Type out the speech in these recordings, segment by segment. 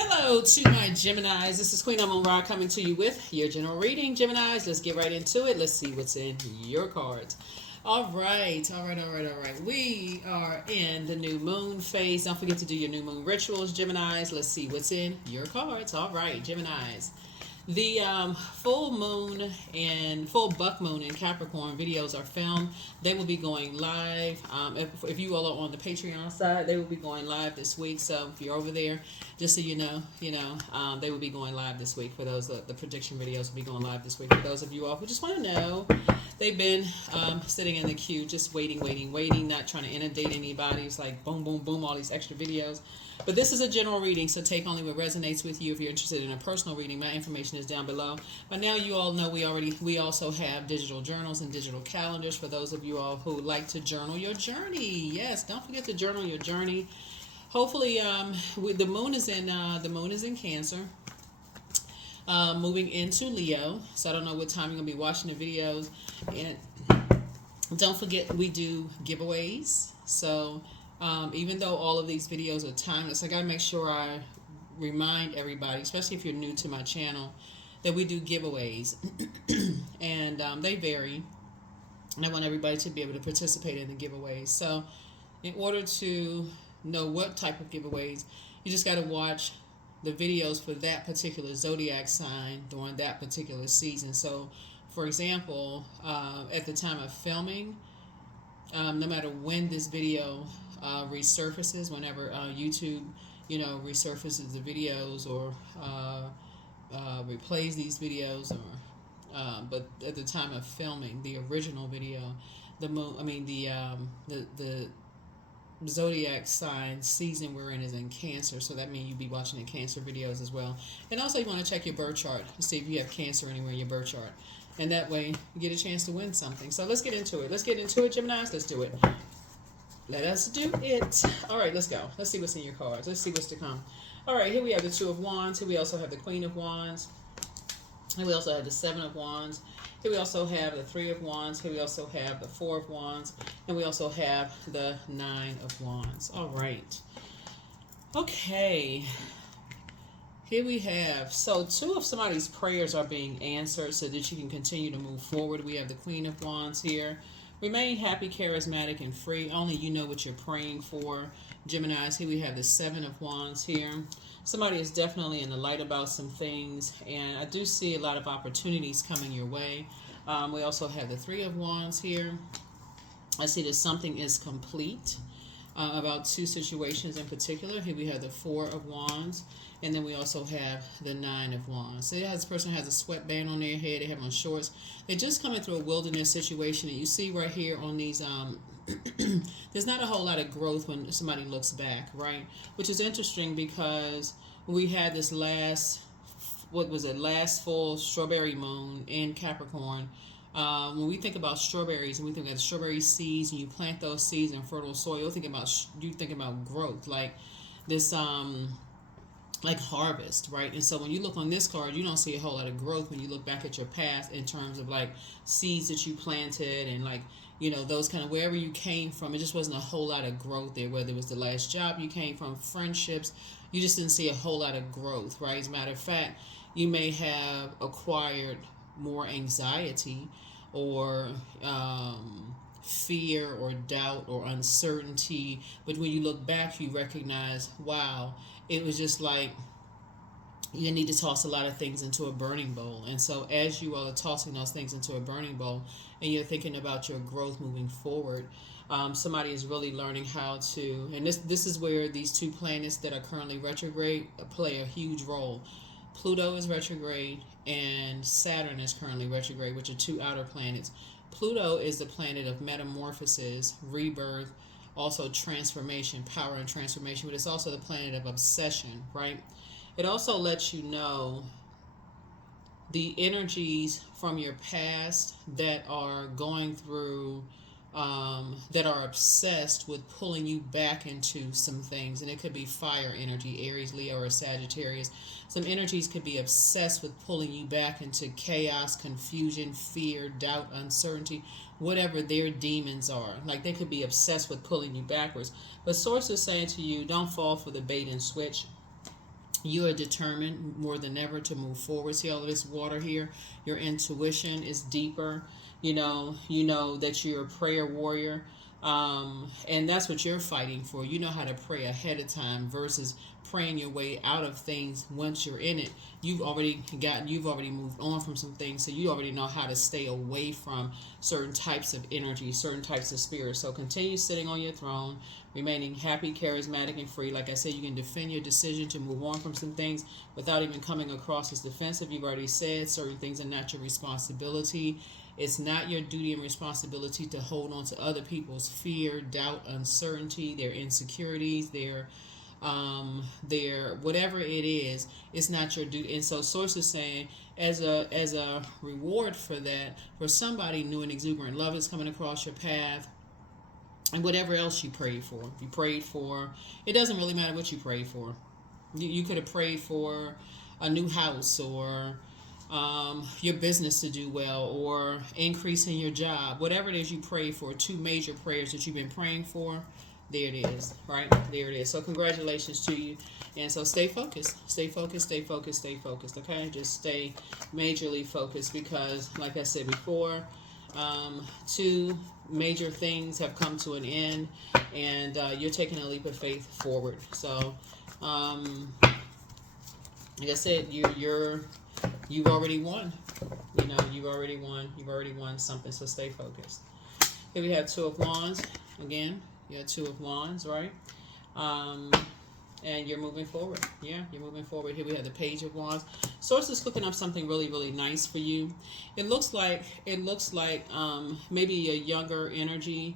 Hello to my Geminis. This is Queen Amun Ra coming to you with your general reading, Geminis. Let's get right into it. Let's see what's in your cards. All right. We are in the new moon phase. Don't forget to do your new moon rituals, Geminis. Let's see what's in your cards. All right, Geminis. The full moon and full buck moon in Capricorn videos are filmed. They will be going live. If you all are on the Patreon side, they will be going live this week. So if you're over there, just so you know, they will be going live this week. For those, the prediction videos will be going live this week. For those of you all who just want to know, they've been sitting in the queue, just waiting, not trying to inundate anybody. It's like boom, boom, boom, all these extra videos. But this is a general reading, so take only what resonates with you. If you're interested in a personal reading, my information is down below. But now you all know we also have digital journals and digital calendars for those of you all who like to journal your journey. Yes, don't forget to journal your journey. Hopefully, the moon is in Cancer, moving into Leo. So I don't know what time you're gonna be watching the videos, and don't forget we do giveaways. So even though all of these videos are timeless, I gotta make sure I remind everybody, especially if you're new to my channel, that we do giveaways, and they vary. And I want everybody to be able to participate in the giveaways. So in order to know what type of giveaways, you just got to watch the videos for that particular zodiac sign during that particular season. So for example, at the time of filming, no matter when this video resurfaces, whenever YouTube resurfaces the videos or replays these videos, or but at the time of filming the original video, the zodiac sign season we're in is in Cancer, so that means you'll be watching the Cancer videos as well. And also you want to check your birth chart to see if you have Cancer anywhere in your birth chart, and that way you get a chance to win something. So let's get into it, Geminis. Let's do it. Let us do it. All right, let's go. Let's see what's in your cards. Let's see what's to come. All right, here we have the Two of Wands. Here we also have the Queen of Wands. Here we also have the Seven of Wands. Here we also have the Three of Wands. Here we also have the Four of Wands. And we also have the Nine of Wands. All right. Okay. Here we have, so two of somebody's prayers are being answered so that you can continue to move forward. We have the Queen of Wands here. Remain happy, charismatic, and free. Only you know what you're praying for, Geminis. Here we have the Seven of Wands here. Somebody is definitely in the light about some things, and I do see a lot of opportunities coming your way. We also have the Three of Wands here. I see that something is complete about two situations in particular. Here we have the Four of Wands, and then we also have the Nine of Wands. So this person has a sweatband on their head. They have on shorts. They're just coming through a wilderness situation. And you see right here on these, there's not a whole lot of growth when somebody looks back, right? Which is interesting because we had this last full strawberry moon in Capricorn. When we think about strawberries and we think about strawberry seeds, and you plant those seeds in fertile soil, you think about growth, like this, like harvest, right? And so when you look on this card, you don't see a whole lot of growth when you look back at your past in terms of like seeds that you planted and like, those kind of wherever you came from. It just wasn't a whole lot of growth there, whether it was the last job you came from, friendships, you just didn't see a whole lot of growth, right? As a matter of fact, you may have acquired more anxiety or fear or doubt or uncertainty, but when you look back, you recognize, wow, it was just like you need to toss a lot of things into a burning bowl. And so as you all are tossing those things into a burning bowl and you're thinking about your growth moving forward, somebody is really learning how to, and this is where these two planets that are currently retrograde play a huge role. Pluto is retrograde and Saturn is currently retrograde, which are two outer planets. Pluto is the planet of metamorphosis, rebirth, also transformation, power and transformation, but it's also the planet of obsession, right? It also lets you know the energies from your past that are going through, that are obsessed with pulling you back into some things. And it could be fire energy, Aries, Leo, or Sagittarius. Some energies could be obsessed with pulling you back into chaos, confusion, fear, doubt, uncertainty, whatever their demons are. Like they could be obsessed with pulling you backwards. But Source is saying to you, don't fall for the bait and switch. You are determined more than ever to move forward. See all of this water here? Your intuition is deeper. You know that you're a prayer warrior. And that's what you're fighting for. You know how to pray ahead of time versus praying your way out of things once you're in it. You've already moved on from some things, so you already know how to stay away from certain types of energy, certain types of spirits. So continue sitting on your throne, remaining happy, charismatic, and free. Like I said, you can defend your decision to move on from some things without even coming across as defensive. You've already said certain things are not your responsibility. It's not your duty and responsibility to hold on to other people's fear, doubt, uncertainty, their insecurities, their whatever it is. It's not your duty. And so Source is saying, as a reward for that, for somebody new and exuberant love is coming across your path, and whatever else you prayed for. You prayed for, it doesn't really matter what you prayed for. You could have prayed for a new house, or your business to do well, or increase in your job. Whatever it is you prayed for, two major prayers that you've been praying for, there it is, right? There it is. So congratulations to you. And so stay focused. Stay focused, stay focused, stay focused, okay? Just stay majorly focused, because, like I said before, two major things have come to an end, and you're taking a leap of faith forward. So, like I said, you've already won. You've already won. You've already won something. So stay focused. Here we have Two of Wands again. You have Two of Wands, right? And you're moving forward. Yeah, you're moving forward. Here we have the Page of Wands. Source is cooking up something really, really nice for you. It looks like maybe a younger energy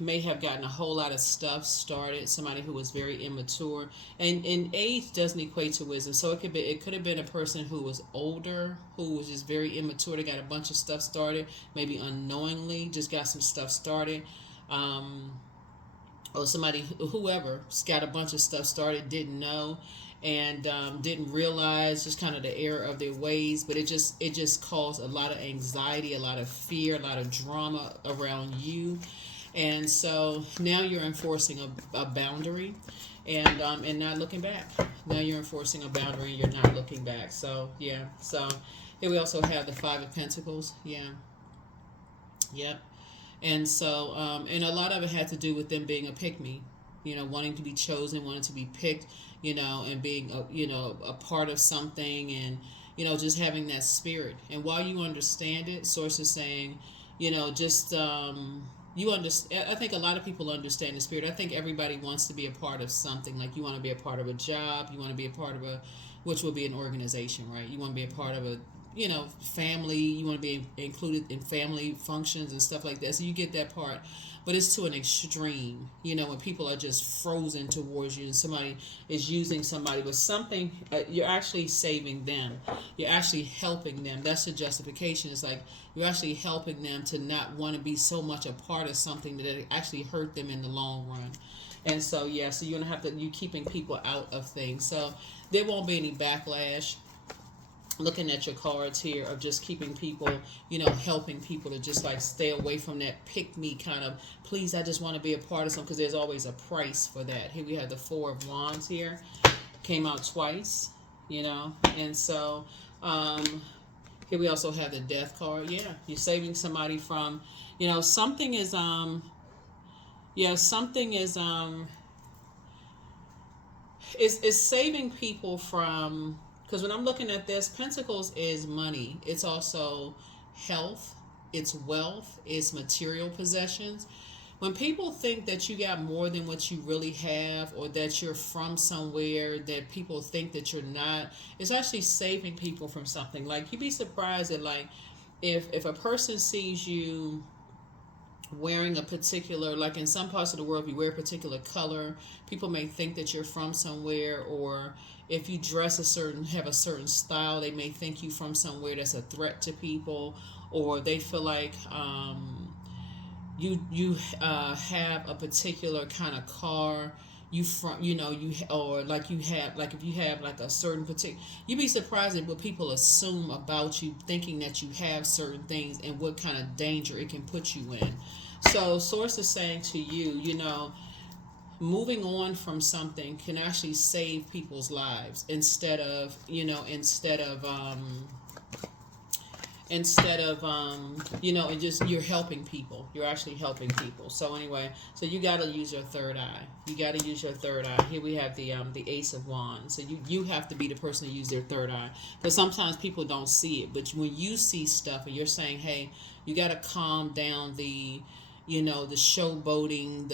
may have gotten a whole lot of stuff started. Somebody who was very immature, and age doesn't equate to wisdom. So it could have been a person who was older, who was just very immature. They got a bunch of stuff started, maybe unknowingly, just got some stuff started. Or somebody, whoever, got a bunch of stuff started, didn't know, and didn't realize just kind of the error of their ways. But it just caused a lot of anxiety, a lot of fear, a lot of drama around you. And so now you're enforcing a boundary, and not looking back. Now you're enforcing a boundary and you're not looking back. So yeah. So here we also have the Five of Pentacles. Yeah. Yep. And so, and a lot of it had to do with them being a pick-me, wanting to be chosen, wanting to be picked, and being, a part of something, and, just having that spirit. And while you understand it, Source is saying, just, you understand. I think a lot of people understand the spirit. I think everybody wants to be a part of something. Like, you want to be a part of a job, you want to be a part of which will be an organization, right? You want to be a part of a family. You want to be included in family functions and stuff like that. So you get that part, but it's to an extreme. When people are just frozen towards you, and somebody is using somebody with something, you're actually saving them. You're actually helping them. That's the justification. It's like you're actually helping them to not want to be so much a part of something that it actually hurt them in the long run. And so, yeah, so you're going to you keeping people out of things. So there won't be any backlash. Looking at your cards here of just keeping people, helping people to just like stay away from that pick me kind of, please, I just want to be a part of something, because there's always a price for that. Here we have the Four of Wands here. Came out twice, and so here we also have the Death card. Yeah, you're saving somebody from, something is is saving people from. Because when I'm looking at this, Pentacles is money. It's also health. It's wealth. It's material possessions. When people think that you got more than what you really have, or that you're from somewhere that people think that you're not, it's actually saving people from something. Like, you'd be surprised that, like, if a person sees you wearing a particular, like in some parts of the world, if you wear a particular color, people may think that you're from somewhere. Or if you dress have a certain style, they may think you from somewhere that's a threat to people. Or they feel like you have a particular kind of car, or like you have, like if you have like a certain particular, you'd be surprised at what people assume about you, thinking that you have certain things, and what kind of danger it can put you in. So Source is saying to you, moving on from something can actually save people's lives instead of, and just you're helping people. You're actually helping people. So anyway, so you got to use your third eye. You got to use your third eye. Here we have the Ace of Wands. So you have to be the person to use their third eye, because sometimes people don't see it, but when you see stuff and you're saying, hey, you got to calm down the showboating,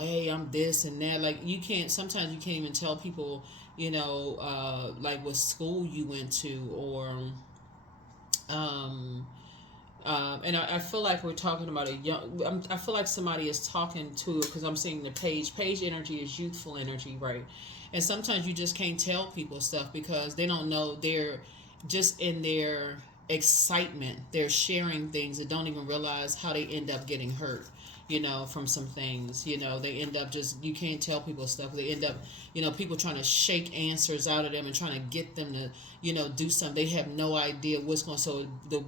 hey, I'm this and that. Like, sometimes you can't even tell people, like what school you went to, or and I feel like we're talking about I feel like somebody is talking to, because I'm seeing the page energy is youthful energy, right? And sometimes you just can't tell people stuff because they don't know. They're just in their excitement, they're sharing things and don't even realize how they end up getting hurt, from some things. They end up you can't tell people stuff. They end up, people trying to shake answers out of them and trying to get them to, do something. They have no idea what's going. So the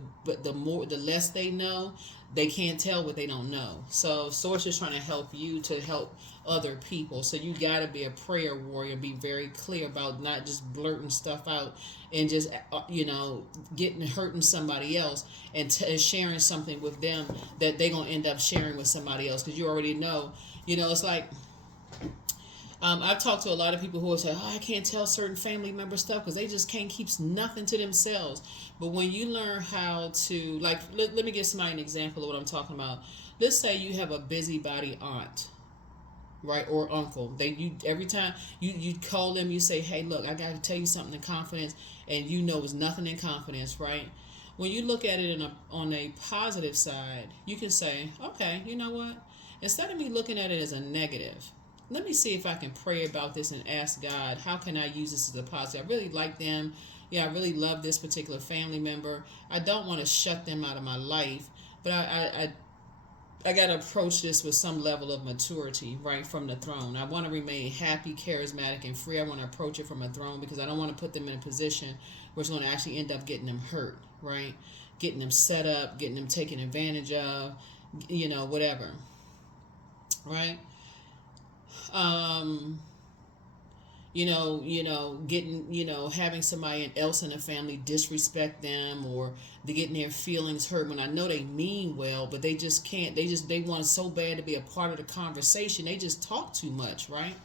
less they know, they can't tell what they don't know. So Source is trying to help you to help other people. So you got to be a prayer warrior. Be very clear about not just blurting stuff out and just hurting somebody else and sharing something with them that they're gonna end up sharing with somebody else, because you already know. It's like, I've talked to a lot of people who will say, oh, I can't tell certain family member stuff because they just can't keep nothing to themselves. But when you learn how to, like, let me give somebody an example of what I'm talking about. Let's say you have a busybody aunt, right, or uncle. Every time you call them, you say, hey, look, I got to tell you something in confidence, and it's nothing in confidence, right? When you look at it on a positive side, you can say, okay, you know what? Instead of me looking at it as a negative, let me see if I can pray about this and ask God, how can I use this as a positive? I really like them. Yeah, I really love this particular family member. I don't want to shut them out of my life, but I got to approach this with some level of maturity, right, from the throne. I want to remain happy, charismatic, and free. I want to approach it from a throne because I don't want to put them in a position where it's going to actually end up getting them hurt, right? Getting them set up, getting them taken advantage of, whatever, right? Getting, having somebody else in the family disrespect them, or they getting their feelings hurt when I know they mean well, but they just can't. They want so bad to be a part of the conversation. They just talk too much, right?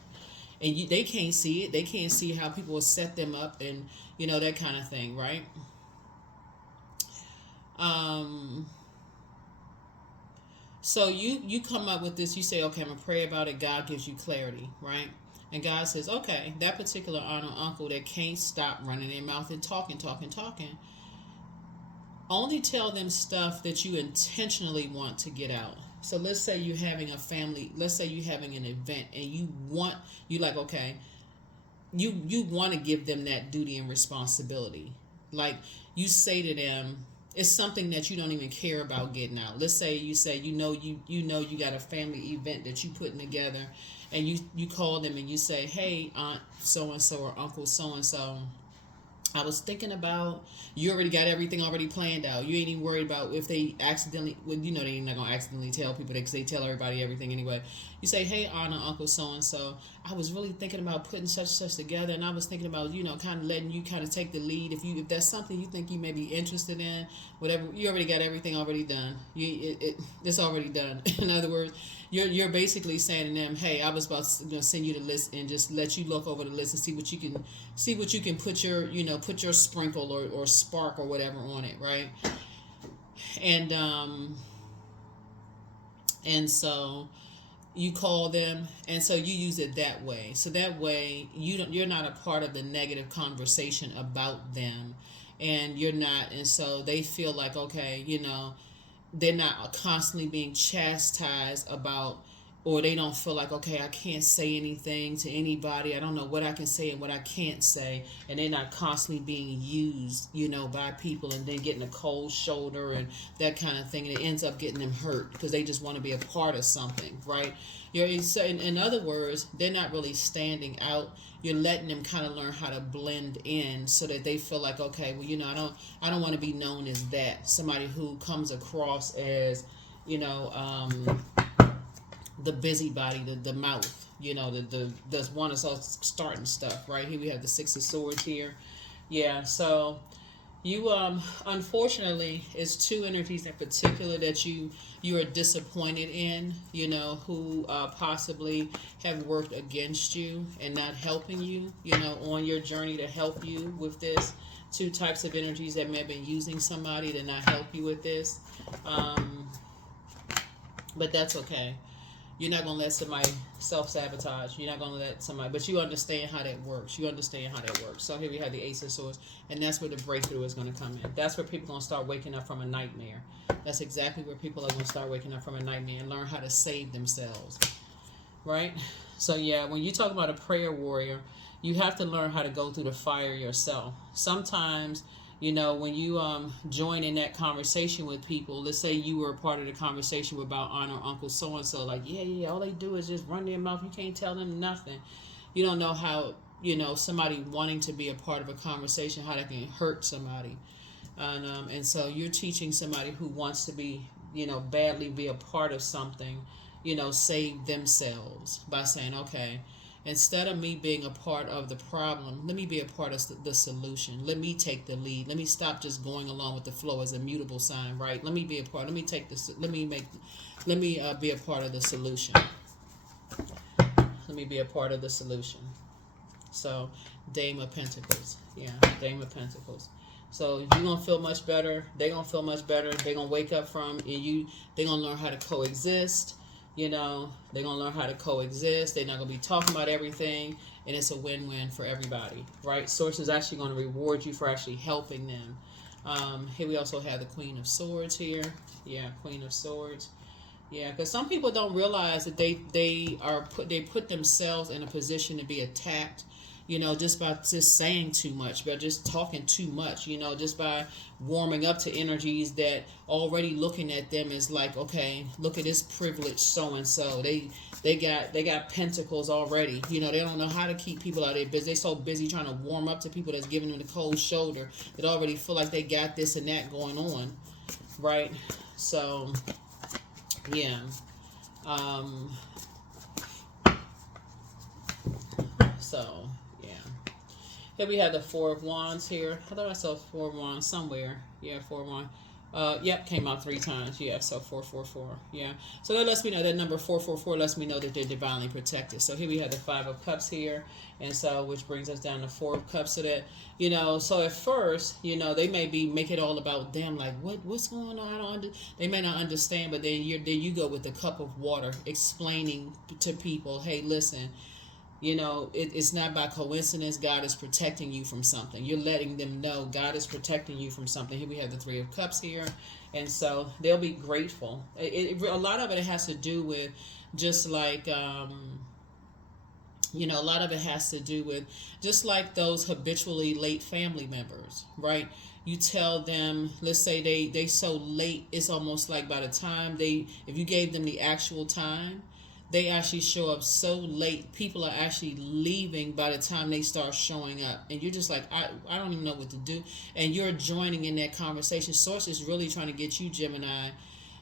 And they can't see it. They can't see how people will set them up, and that kind of thing, right? So you come up with this. You say, okay, I'm gonna pray about it. God gives you clarity, right? And God says, okay, that particular aunt or uncle that can't stop running their mouth and talking, only tell them stuff that you intentionally want to get out. So let's say you're having a family, let's say you're having an event, and you want to give them that duty and responsibility. Like, you say to them, it's something that you don't even care about getting out. Let's say you say you got a family event that you putting together, and you call them and you say, hey, aunt so and so or uncle so and so, I was thinking about, you already got everything already planned out. You ain't even worried about if they accidentally, well, they're not going to accidentally tell people, because they tell everybody everything anyway. You say, hey, Aunt or Uncle so-and-so, I was really thinking about putting such and such together, and I was thinking about, kind of letting you kind of take the lead. If that's something you think you may be interested in, whatever, you already got everything already done. It's already done. In other words, you're basically saying to them, hey, I was about to send you the list and just let you look over the list and see what you can put your sprinkle or spark or whatever on it, right? And so you call them, and so you use it that way. So that way you're not a part of the negative conversation about them, and you're not, and so they feel like, okay, they're not constantly being chastised about, or they don't feel like, okay, I can't say anything to anybody. I don't know what I can say and what I can't say. And they're not constantly being used, by people, and then getting a cold shoulder and that kind of thing. And it ends up getting them hurt because they just want to be a part of something, right? In other words, they're not really standing out. You're letting them kind of learn how to blend in so that they feel like, okay, well, I don't want to be known as that. Somebody who comes across as, the busybody, the mouth, does want us all starting stuff, right? Here we have the Six of Swords here. Yeah, so you unfortunately, it's two energies in particular that you are disappointed in, who possibly have worked against you and not helping you, on your journey to help you with this. Two types of energies that may have been using somebody to not help you with this. But that's okay. You're not going to let somebody self-sabotage. You're not going to let somebody, but you understand how that works. You understand how that works. So here we have the Ace of Swords, and that's where the breakthrough is going to come in. That's where people are going to start waking up from a nightmare. That's exactly where people are going to start waking up from a nightmare and learn how to save themselves, right? So yeah, when you talk about a prayer warrior, you have to learn how to go through the fire yourself. Sometimes, when you join in that conversation with people, let's say you were a part of the conversation about aunt or uncle so and so, like all they do is just run their mouth. You can't tell them nothing. You don't know how somebody wanting to be a part of a conversation, how that can hurt somebody, and so you're teaching somebody who wants to be badly be a part of something, save themselves by saying, okay, instead of me being a part of the problem, let me be a part of the solution. Let me take the lead. Let me stop just going along with the flow as a mutable sign, right? Let me be a part. Let me take this. Let me be a part of the solution. Let me be a part of the solution. So, Dame of Pentacles. Yeah, Dame of Pentacles. So you're gonna feel much better. They're gonna feel much better. They're gonna wake up from you. They're gonna learn how to coexist. They're going to learn how to coexist. They're not going to be talking about everything, and it's a win-win for everybody, right? Source is actually going to reward you for actually helping them. Here we also have the Queen of Swords here. Yeah, Queen of Swords. Yeah, because some people don't realize that they put themselves in a position to be attacked, just by just saying too much, by just talking too much, just by warming up to energies that already looking at them is like, okay, look at this privileged so and so. They got pentacles already. They don't know how to keep people out of their business. They so busy trying to warm up to people that's giving them the cold shoulder that already feel like they got this and that going on, right? So yeah. So here we have the Four of Wands here. I thought I saw Four of Wands somewhere. Yeah, Four of Wands. Yep, came out 3 times. Yeah, so 444. Yeah. So that lets me know that number 444 lets me know that they're divinely protected. So here we have the Five of Cups here. And so, which brings us down to Four of Cups. So that, so at first, they may make it all about them. Like, what's going on? They may not understand, but then you go with the cup of water explaining to people, hey, listen, it's not by coincidence. God is protecting you from something. You're letting them know God is protecting you from something. Here we have the Three of Cups here. And so they'll be grateful. A lot of it has to do with just like, a lot of it has to do with just like those habitually late family members, right? You tell them, let's say they so late, it's almost like by the time if you gave them the actual time, they actually show up so late. People are actually leaving by the time they start showing up. And you're just like, I don't even know what to do. And you're joining in that conversation. Source is really trying to get you, Gemini,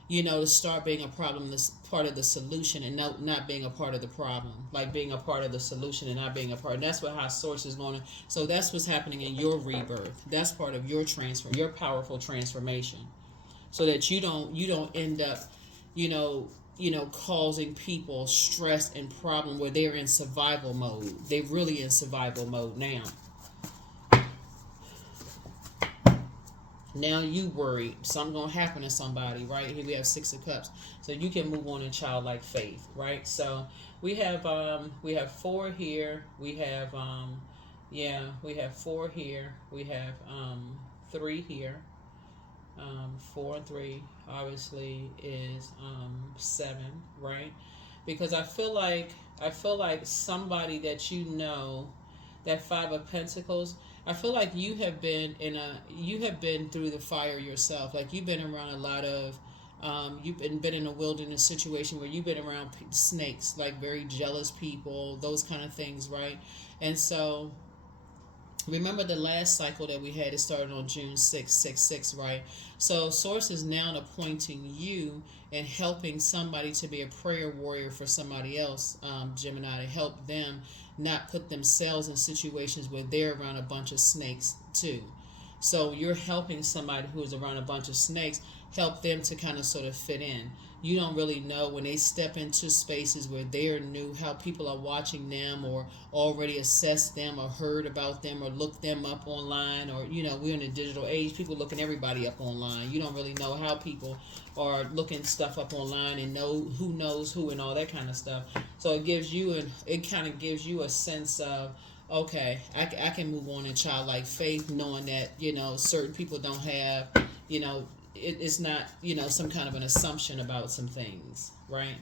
to start being a problem, this part of the solution, and not being a part of the problem. Like being a part of the solution and not being a part. And that's how Source is going to. So that's what's happening in your rebirth. That's part of your your powerful transformation. So that you don't end up, causing people stress and problem where they're in survival mode. They're really in survival mode now. Now you worried something gonna happen to somebody, right? Here we have Six of Cups, so you can move on in childlike faith, right? So we have 4 here. We have we have 4 here. We have 3 here. 4 and 3 obviously is 7, right? Because I feel like somebody that that Five of Pentacles, I feel like you have been through the fire yourself. Like you've been around a lot of you've been in a wilderness situation where you've been around snakes, like very jealous people, those kind of things, right? And so Remember the last cycle that we had, it started on June 666, right? So source is now appointing you and helping somebody to be a prayer warrior for somebody else, Gemini, to help them not put themselves in situations where they're around a bunch of snakes too. So you're helping somebody who's around a bunch of snakes, help them to kind of sort of fit in. You don't really know when they step into spaces where they're new, how people are watching them or already assessed them or heard about them or looked them up online. Or, we're in a digital age, people looking everybody up online. You don't really know how people are looking stuff up online and know who knows who and all that kind of stuff. So it kind of gives you a sense of, okay, I can move on in childlike faith, knowing that, certain people don't have, it's not, some kind of an assumption about some things, right?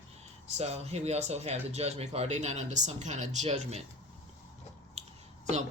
So here we also have the judgment card. They're not under some kind of judgment.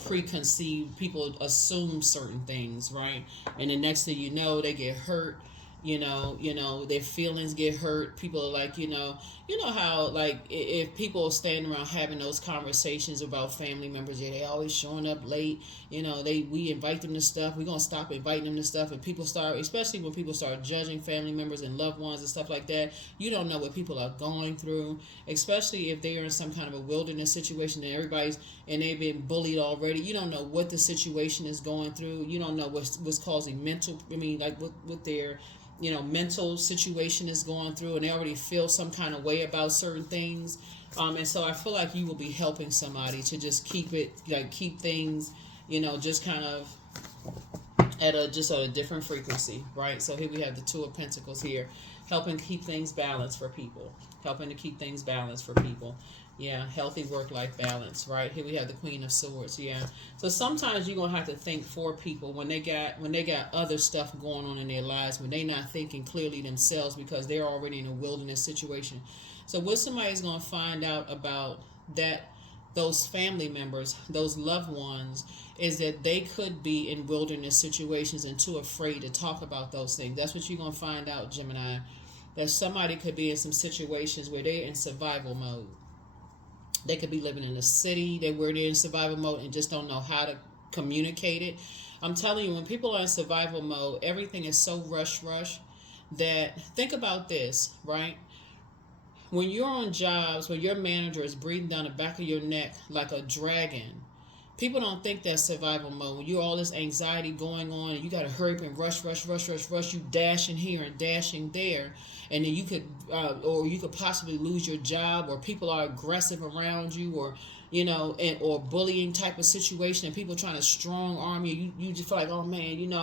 Preconceived, people assume certain things, right? And the next thing you know, they get hurt. Their feelings get hurt. People are like, how, like, if people stand around having those conversations about family members, yeah, they always showing up late. We invite them to stuff. We're gonna stop inviting them to stuff, and people start, especially when people start judging family members and loved ones and stuff like that. You don't know what people are going through, especially if they are in some kind of a wilderness situation and they've been bullied already. You don't know what the situation is going through. You don't know what's causing mental. Like what their mental situation is going through, and they already feel some kind of way about certain things. And so I feel like you will be helping somebody to just keep things, just kind of at a different frequency, right? So here we have the Two of Pentacles here, helping keep things balanced for people, helping to keep things balanced for people. Yeah, healthy work-life balance, right? Here we have the Queen of Swords. Yeah, so sometimes you're gonna have to think for people when they got other stuff going on in their lives, when they're not thinking clearly themselves because they're already in a wilderness situation. So what somebody's gonna find out about that, those family members, those loved ones, is that they could be in wilderness situations and too afraid to talk about those things. That's what you're gonna find out, Gemini. That somebody could be in some situations where they're in survival mode. They could be living in a city where they're in survival mode and just don't know how to communicate it. I'm telling you, when people are in survival mode, everything is so rush that, think about this, right? When you're on jobs where your manager is breathing down the back of your neck like a dragon, people don't think that's survival mode. When you're all this anxiety going on and you got to hurry up and rush, you dashing here and dashing there, and then you could possibly lose your job, or people are aggressive around you, or or bullying type of situation, and people trying to strong arm you. You just feel like, oh man,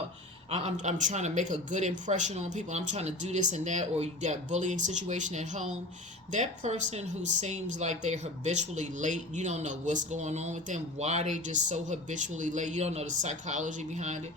I'm trying to make a good impression on people. I'm trying to do this and that, or you got bullying situation at home. That person who seems like they're habitually late, you don't know what's going on with them, why they just so habitually late. You don't know the psychology behind it.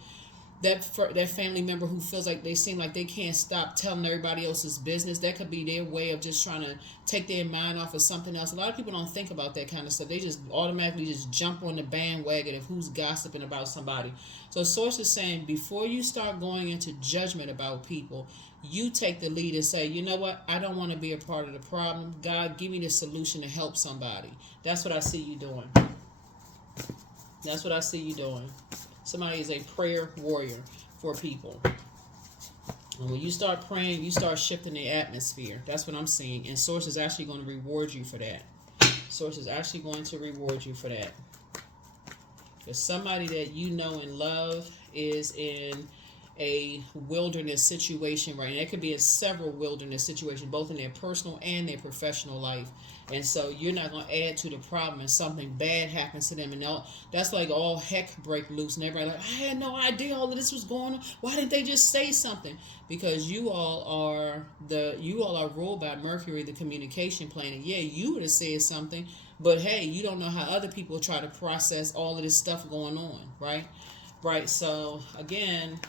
That family member who feels like they seem like they can't stop telling everybody else's business, that could be their way of just trying to take their mind off of something else. A lot of people don't think about that kind of stuff. They just automatically just jump on the bandwagon of who's gossiping about somebody. So source is saying, before you start going into judgment about people, you take the lead and say, you know what, I don't want to be a part of the problem. God, give me the solution to help somebody. That's what I see you doing. That's what I see you doing. Somebody is a prayer warrior for people. And when you start praying, you start shifting the atmosphere. That's what I'm seeing. And Source is actually going to reward you for that. Source is actually going to reward you for that. Because somebody that you know and love is in a wilderness situation right now. It could be in several wilderness situations, both in their personal and their professional life. And so you're not going to add to the problem and something bad happens to them. And that's like all heck break loose. And everybody like, I had no idea all of this was going on. Why didn't they just say something? Because you all are ruled by Mercury, the communication planet. Yeah, you would have said something. But hey, you don't know how other people try to process all of this stuff going on, right? Right. So again,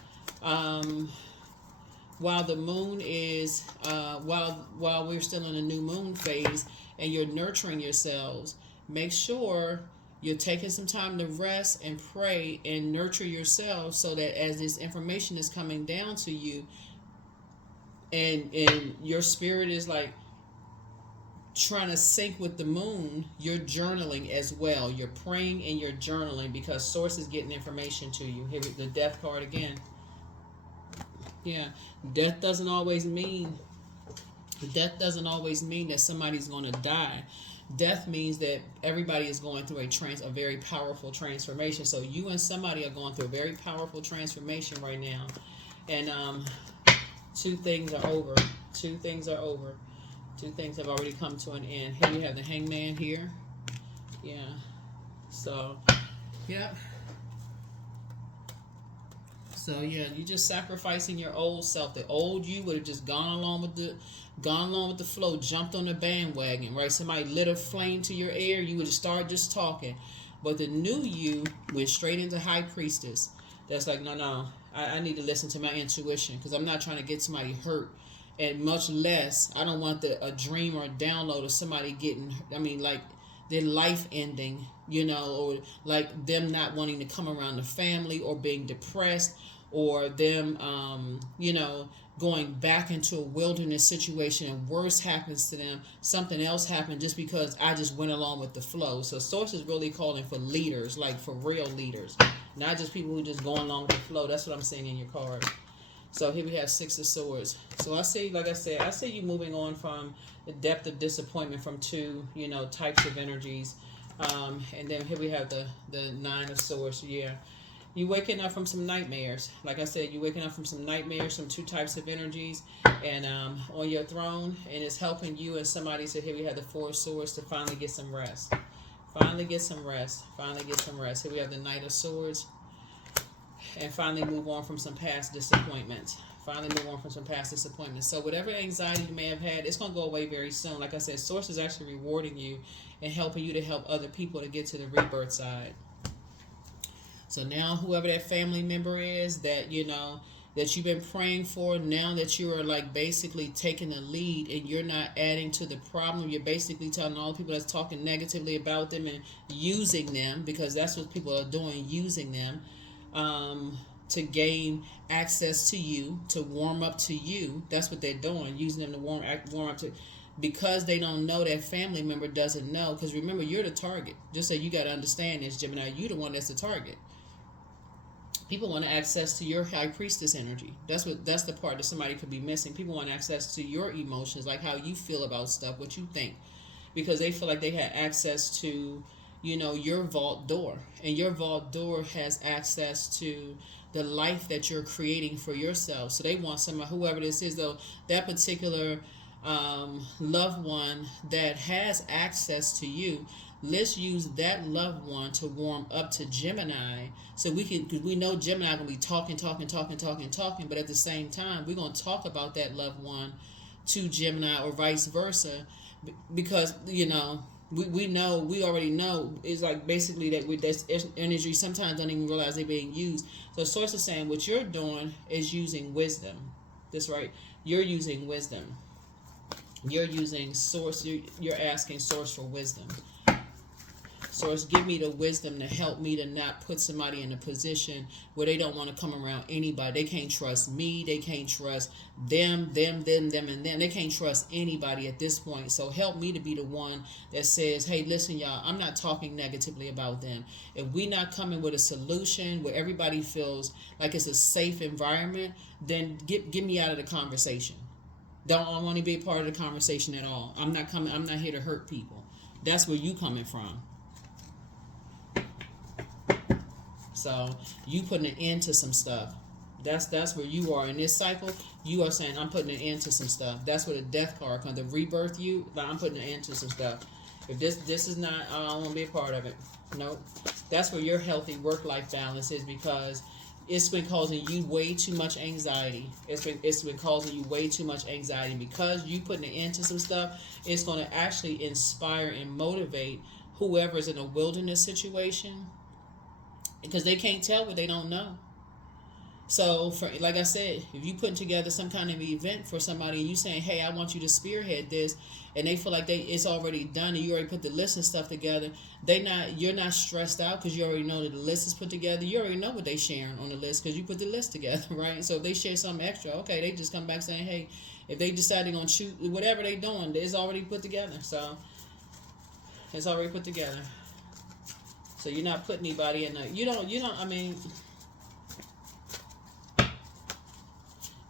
while the moon is while we're still in a new moon phase and you're nurturing yourselves, make sure you're taking some time to rest and pray and nurture yourself, so that as this information is coming down to you and your spirit is like trying to sync with the moon, you're journaling as well. You're praying and you're journaling because source is getting information to you. Here with the death card again. Yeah, death doesn't always mean that somebody's going to die. Death means that everybody is going through a very powerful transformation. So you and somebody are going through a very powerful transformation right now, and two things are over. Two things are over. Two things have already come to an end. Here you have the Hangman here. Yeah. So, yeah. So yeah, you're just sacrificing your old self. The old you would have just gone along with the flow, jumped on the bandwagon, right? Somebody lit a flame to your ear, you would have started just talking. But the new you went straight into High Priestess. That's like, no, I need to listen to my intuition because I'm not trying to get somebody hurt, and much less I don't want a dream or a download of somebody getting. I mean, like their life ending, or like them not wanting to come around the family or being depressed or them, going back into a wilderness situation and worse happens to them. Something else happened just because I just went along with the flow. So Source is really calling for leaders, like for real leaders, not just people who just going along with the flow. That's what I'm seeing in your card. So here we have Six of Swords. So I see, like I said, I see you moving on from the depth of disappointment from two, types of energies. And then here we have the Nine of Swords. Yeah. You waking up from some nightmares. Like I said, you waking up from some nightmares, from two types of energies, and on your throne, and it's helping you and somebody. So here we have the Four of Swords to finally get some rest. Finally get some rest. Finally get some rest. Here we have the Knight of Swords, and finally move on from some past disappointments. Finally move on from some past disappointments. So whatever anxiety you may have had, it's going to go away very soon. Like I said, Source is actually rewarding you and helping you to help other people to get to the rebirth side. So now whoever that family member is that, that you've been praying for, now that you are like basically taking the lead and you're not adding to the problem, you're basically telling all the people that's talking negatively about them and using them, because that's what people are doing, using them to gain access to you, to warm up to you. That's what they're doing, using them to warm up to, because they don't know, that family member doesn't know. Because remember, you're the target. Just so you got to understand this, Gemini, you're the one that's the target. People want access to your High Priestess energy. That's the part that somebody could be missing. People want access to your emotions, like how you feel about stuff, what you think, because they feel like they had access to, your vault door, and your vault door has access to the life that you're creating for yourself. So they want somebody, whoever this is, though, that particular loved one that has access to you. Let's use that loved one to warm up to Gemini, so we can, because we know Gemini gonna be talking, but at the same time, we're gonna talk about that loved one to Gemini or vice versa, because we already know. It's like basically that with this energy, sometimes don't even realize they're being used. So Source is saying what you're doing is using wisdom. That's right. You're using wisdom. You're using Source. You're asking Source for wisdom. Source, give me the wisdom to help me to not put somebody in a position where they don't want to come around anybody. They can't trust me. They can't trust them, and them. They can't trust anybody at this point. So help me to be the one that says, hey, listen, y'all, I'm not talking negatively about them. If we not coming with a solution where everybody feels like it's a safe environment, then get me out of the conversation. Don't want to be a part of the conversation at all. I'm not here to hurt people. That's where you coming from. So you putting an end to some stuff. That's where you are in this cycle. You are saying, I'm putting an end to some stuff. That's where the death card comes. The rebirth you, like, I'm putting an end to some stuff. If this is not, I don't want to be a part of it. Nope. That's where your healthy work-life balance is, because it's been causing you way too much anxiety. It's been causing you way too much anxiety. Because you putting an end to some stuff, it's going to actually inspire and motivate whoever's in a wilderness situation, because they can't tell what they don't know. So, for like I said, if you putting together some kind of event for somebody and you saying, "Hey, I want you to spearhead this," and they feel like it's already done and you already put the list and stuff together, you're not stressed out because you already know that the list is put together. You already know what they sharing on the list because you put the list together, right? So if they share something extra, okay, they just come back saying, "Hey," if they decide they're gonna shoot whatever they doing, it's already put together. So it's already put together. So you're not putting anybody in a you don't. I mean,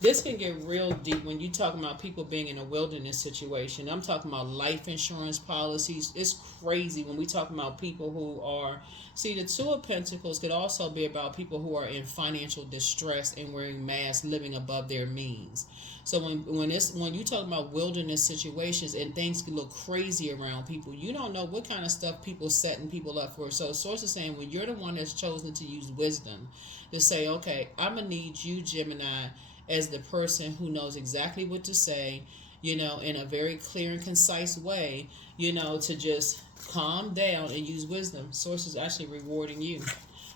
this can get real deep when you talking about people being in a wilderness situation. I'm talking about life insurance policies. It's crazy when we talk about people who are. See, the Two of Pentacles could also be about people who are in financial distress and wearing masks, living above their means. So when you talk about wilderness situations and things can look crazy around people, you don't know what kind of stuff people setting people up for. So source is saying when you're the one that's chosen to use wisdom to say, okay, I'm gonna need you, Gemini, as the person who knows exactly what to say, in a very clear and concise way, to just calm down and use wisdom. Source is actually rewarding you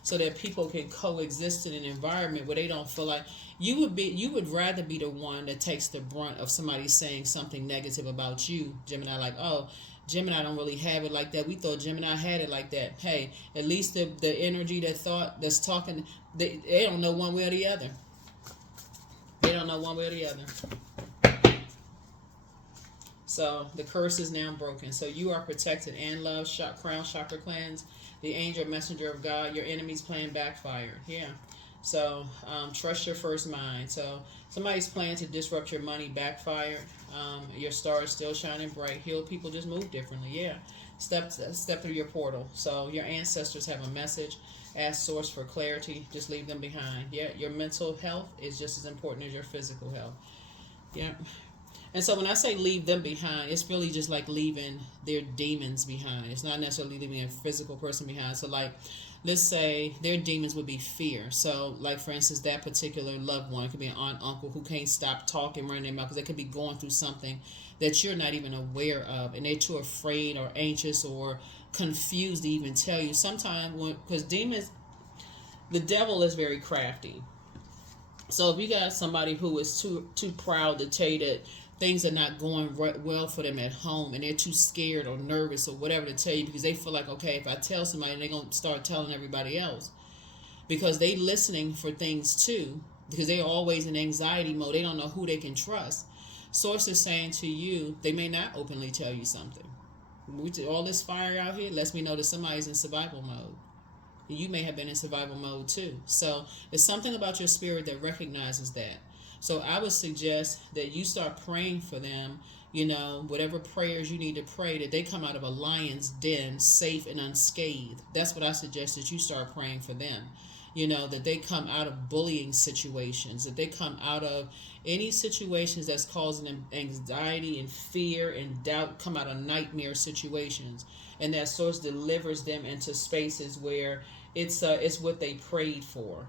so that people can coexist in an environment where they don't feel like you would rather be the one that takes the brunt of somebody saying something negative about you, Gemini, like, oh, Gemini don't really have it like that. We thought Gemini had it like that. Hey, at least the energy that's talking, they don't know one way or the other. They don't know one way or the other. So the curse is now broken. So you are protected and loved. Crown chakra cleanse. The angel messenger of God. Your enemy's plan backfired. Yeah. So trust your first mind. So somebody's plan to disrupt your money backfired. Your star is still shining bright. Heal people just move differently. Yeah. Step through your portal. So your ancestors have a message. Ask source for clarity. Just leave them behind. Yeah. Your mental health is just as important as your physical health. Yeah. And so when I say leave them behind, it's really just like leaving their demons behind. It's not necessarily leaving a physical person behind. So like, let's say their demons would be fear. So like, for instance, that particular loved one, it could be an aunt, uncle who can't stop talking, running their mouth because they could be going through something that you're not even aware of. And they're too afraid or anxious or confused to even tell you. Sometimes, because demons, the devil is very crafty. So if you got somebody who is too proud to tell you that things are not going well for them at home and they're too scared or nervous or whatever to tell you because they feel like, okay, if I tell somebody, they're going to start telling everybody else because they listening for things too because they're always in anxiety mode. They don't know who they can trust. Source is saying to you, they may not openly tell you something. All this fire out here lets me know that somebody's in survival mode. You may have been in survival mode too. So it's something about your spirit that recognizes that. So I would suggest that you start praying for them, whatever prayers you need to pray, that they come out of a lion's den safe and unscathed. That's what I suggest, that you start praying for them. That they come out of bullying situations, that they come out of any situations that's causing them anxiety and fear and doubt, come out of nightmare situations. And that source delivers them into spaces where it's what they prayed for.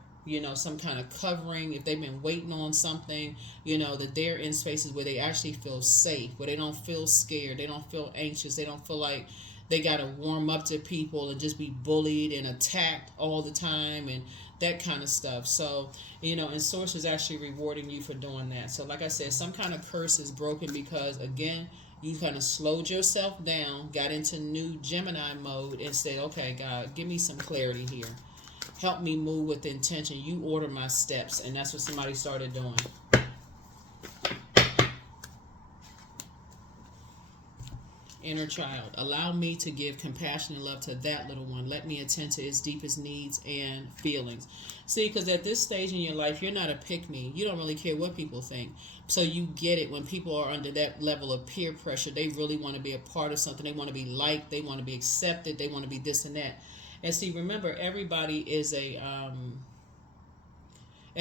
Some kind of covering, if they've been waiting on something, that they're in spaces where they actually feel safe, where they don't feel scared, they don't feel anxious, they don't feel like they got to warm up to people and just be bullied and attacked all the time and that kind of stuff. So, and Source is actually rewarding you for doing that. So like I said, some kind of curse is broken because, again, you kind of slowed yourself down, got into new Gemini mode and said, okay, God, give me some clarity here. Help me move with intention. You order my steps. And that's what somebody started doing. Inner child. Allow me to give compassion and love to that little one. Let me attend to its deepest needs and feelings. See, because at this stage in your life, you're not a pick-me. You don't really care what people think. So you get it when people are under that level of peer pressure. They really want to be a part of something. They want to be liked. They want to be accepted. They want to be this and that. And see, remember, everybody is and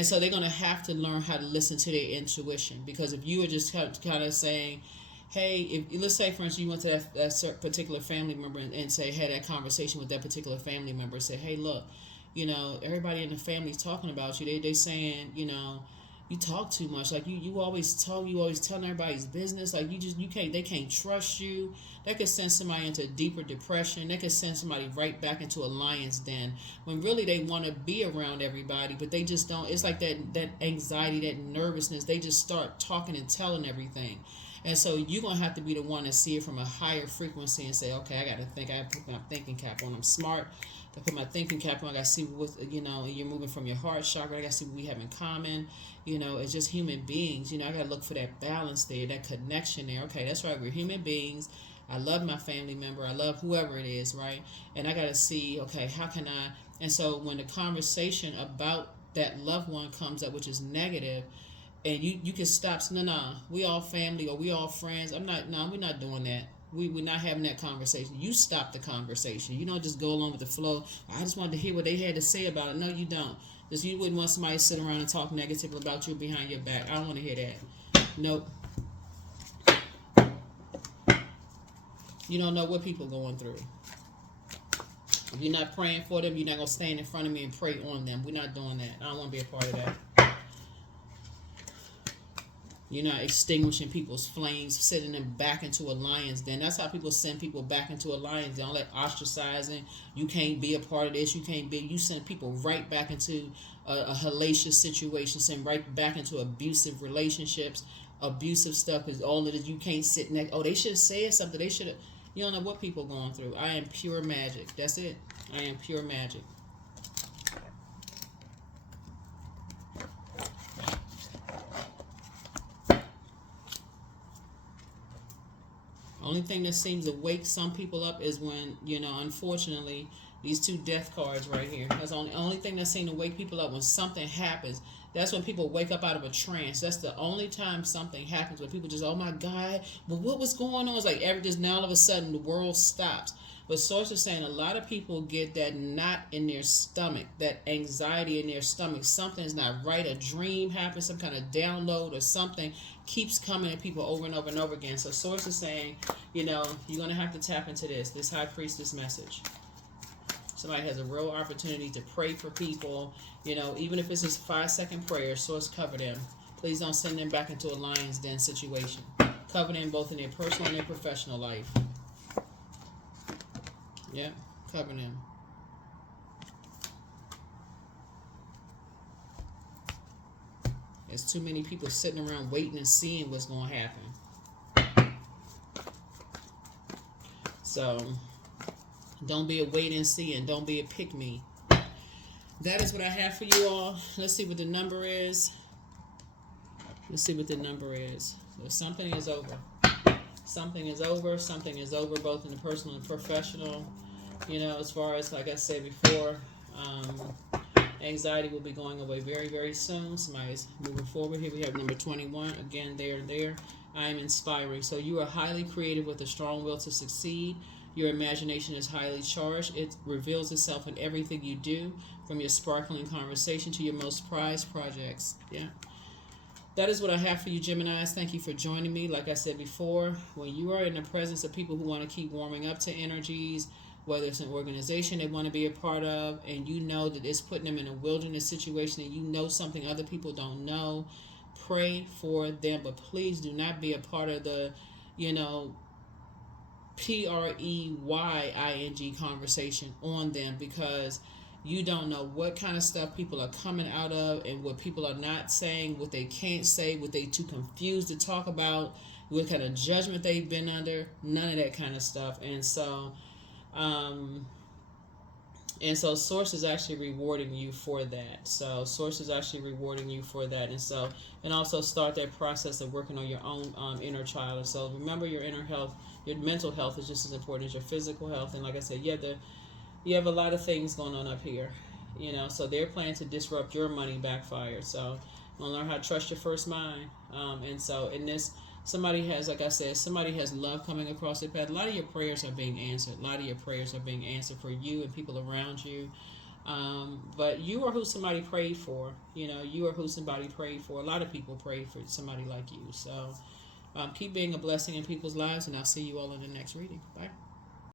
so they're going to have to learn how to listen to their intuition. Because if you are just kind of saying, hey, let's say, for instance, you went to that particular family member and say, had that conversation with that particular family member, say, hey, look, everybody in the family's talking about you. They saying, you talk too much. Like you always talk, you always telling everybody's business. Like you can't, they can't trust you. That could send somebody into deeper depression. That could send somebody right back into a lion's den when really they want to be around everybody, but they just don't. It's like that anxiety, that nervousness. They just start talking and telling everything. And so you're going to have to be the one to see it from a higher frequency and say, okay, I got to think. I have to put my thinking cap on. I'm smart. I put my thinking cap on. I got to see what, you're moving from your heart chakra. I got to see what we have in common. It's just human beings. I got to look for that balance there, that connection there. Okay, that's right. We're human beings. I love my family member. I love whoever it is, right? And I got to see, okay, how can I? And so when the conversation about that loved one comes up, which is negative, and you can stop. No, we all family or we all friends. We're not doing that. We're not having that conversation. You stop the conversation. You don't just go along with the flow. I just wanted to hear what they had to say about it. No, you don't. Because you wouldn't want somebody to sit around and talk negatively about you behind your back. I don't want to hear that. Nope. You don't know what people are going through. If you're not praying for them, you're not going to stand in front of me and pray on them. We're not doing that. I don't want to be a part of that. You're not extinguishing people's flames, sending them back into a lion's den. That's how people send people back into a lion's den. Don't let ostracizing. You can't be a part of this. You send people right back into a hellacious situation, send right back into abusive relationships, abusive stuff. Is all of it. You can't sit next. Oh, they should have said something. They should have. You don't know what people are going through. I am pure magic. That's it. I am pure magic. Only thing that seems to wake some people up is when, unfortunately, these two death cards right here. That's the only thing that seems to wake people up when something happens. That's when people wake up out of a trance. That's the only time something happens when people just, oh my God, well, what was going on? It's like just now all of a sudden the world stops. But Source is saying a lot of people get that knot in their stomach, that anxiety in their stomach. Something's not right. A dream happens, some kind of download or something keeps coming at people over and over and over again. So Source is saying, you're going to have to tap into this High Priestess message. Somebody has a real opportunity to pray for people, even if it's just 5-second prayer. Source, cover them. Please don't send them back into a lion's den situation. Cover them both in their personal and their professional life. Yeah, cover them. There's too many people sitting around waiting and seeing what's going to happen. So, don't be a wait and see, and don't be a pick me. That is what I have for you all. Let's see what the number is. So something is over. Something is over. Something is over, both in the personal and professional. As far as, like I said before, anxiety will be going away very, very soon. Somebody's moving forward. Here we have number 21. Again, there. I am inspiring. So you are highly creative with a strong will to succeed. Your imagination is highly charged. It reveals itself in everything you do, from your sparkling conversation to your most prized projects. Yeah. That is what I have for you, Geminis. Thank you for joining me. Like I said before, when you are in the presence of people who want to keep warming up to energies, whether it's an organization they want to be a part of, and you know that it's putting them in a wilderness situation, and you know something other people don't know, pray for them. But please do not be a part of the, PREYING conversation on them, because you don't know what kind of stuff people are coming out of and what people are not saying, what they can't say, what they too confused to talk about, what kind of judgment they've been under, none of that kind of stuff. And so Source is actually rewarding you for that. And also start that process of working on your own inner child. And so remember, your inner health, your mental health is just as important as your physical health. And like I said, you have a lot of things going on up here. So they're planning to disrupt your money backfired. So you want to learn how to trust your first mind. And so in this, somebody has love coming across their path. A lot of your prayers are being answered. For you and people around you. But you are who somebody prayed for. You are who somebody prayed for. A lot of people prayed for somebody like you. So keep being a blessing in people's lives, and I'll see you all in the next reading. Bye.